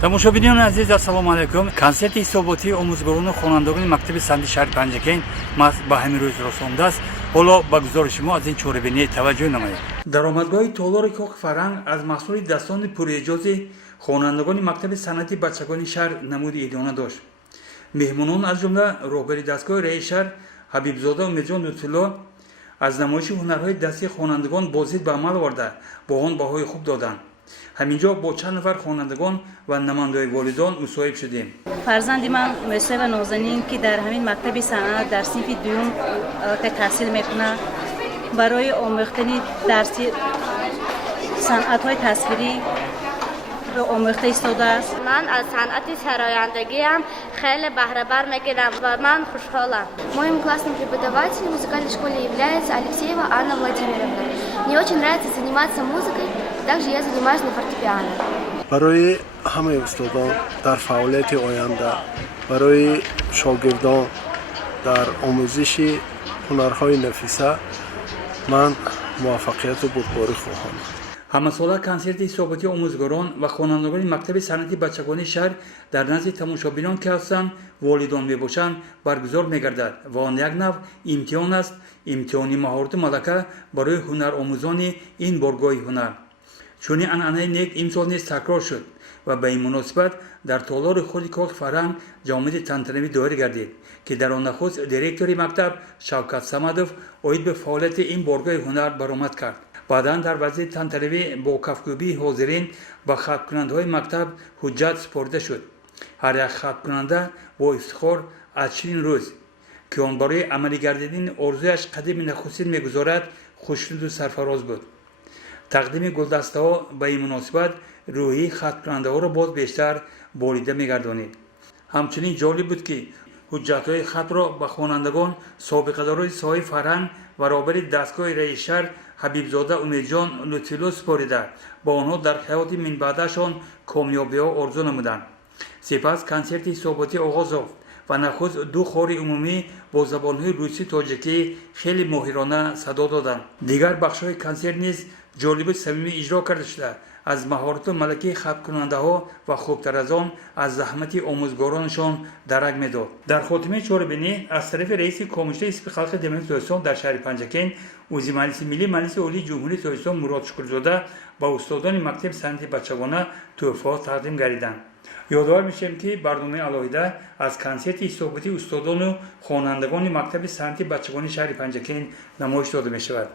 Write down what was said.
тамошобинёни азиз, ассалому алайкум. Консерти ҳисоботии омӯзгорону хонандагони мактаби санъати шаҳри Панҷакен ба ҳамин рӯз расондааст. ҳоло ба гузориши мо аз ин чорабинӣ таваҷҷӯҳ намоед. даромадгоҳи толори Кохи Фарханг аз маҳсули дастони пуреҷози хонандагони мактаби санъати бачагони шаҳр намуди идона дошт. меҳмонон аз ҷумла роҳбари дастгоҳи раиси шаҳр ҳабибзода умедҷон лутфулло аз намоиши ҳунарҳои дастии хонандагон бозид ба амал оварда бо он баҳои хуб доданд. ҳаминҷо бо чанд нафар хонандагон ва намояндаҳои волидон мусоҳиб шудем. фарзанди ман мусоҳиба нозанин ки дар ҳамин мактаби санъат дар синфи дуюм таҳсил мекунад, барои омӯхтани дарси санъатҳои тасвирӣ омӯхта истодааст. من از صنعت سرایندگی هم خیلی بهره بر میگیرم و من خوشحالم. Моим классным преподавателем в музыкальной школе является Алексеева Анна Владимировна. Мне очень нравится заниматься музыкой, также я занимаюсь на фортепиано. برای همه استادان در فعالیت آینده، برای شاگردان در آموزش هنرهای نفیسه من موفقیت و بردباری خواهم. ҳамасола консерти ҳисоботии омӯзгорон ва хонандагони мактаби санъати бачагони шаҳр дар назди тамошобинон ки ҳастанд волидон мебошанд баргузор мегардад ва он як нав имтиҳон аст, имтиҳони маҳорату малака барои ҳунаромӯзони ин боргоҳи ҳунар. чунин анъанаи нек имсол низ такрор шуд ва ба ин муносибат дар толори худи Кохи Фарханг ҷомаати тантанавӣ доир гардид ки дар он нахуст директори мактаб Шавкат Самадов оид ба фаъолияти ин боргоҳи ҳунар баромад кард. баъдан дар вазири тантанавӣ бо кафгӯбии ҳозирин ба хатмкунандаҳои мактаб ҳуҷҷат супорида шуд. ҳар як хаткунанда бо ифтихор аз чунин рӯз ки он барои амалӣ гардидани орзуяш қадами нахустин мегузорад хушнуду сарфароз буд. тақдими гулдастаҳо ба ин муносибат рӯҳии хаткунандаҳоро боз бештар болида мегардонид. ҳамчунин ҷолиб буд ки ҳуҷҷатҳои хатро ба хонандагон собиқадорони соҳаи фарҳанг ва роҳбари дастгоҳи раиси шаҳр ҳабибзода умедҷон лутфулло супорида ба онҳо дар ҳаёти минбаъдашон комёбиҳо орзу намуданд. сипас консерти ҳисоботӣ оғоз ёфт ва нахуст ду хори умумӣ бо забонҳои русӣ тоҷикӣ хеле моҳирона садо доданд. дигар бахшҳои консерт низ ҷолибу самимӣ иҷро карда шуда аз маҳорату малакаи хатмкунандаҳо ва хубтар аз он аз заҳмати омӯзгоронашон дарак медод. дар хотимаи чорабинӣ аз тарафи раиси комиштаи ҳизби халқи демократии Тоҷикистон дар шаҳри Панҷакен узи маҷлиси миллии маҷлиси олии ҷумҳурии Тоҷикистон Мурод Шукрзода ба устодони мактаби санъати бачагона тӯҳфаҳо тақдим гардиданд. ёдовар мешавем ки барномаи алоҳида аз консерти ҳисоботии устодону хонандагони мактаби санъати бачагони шаҳри Панҷакен намоиш дода мешавад.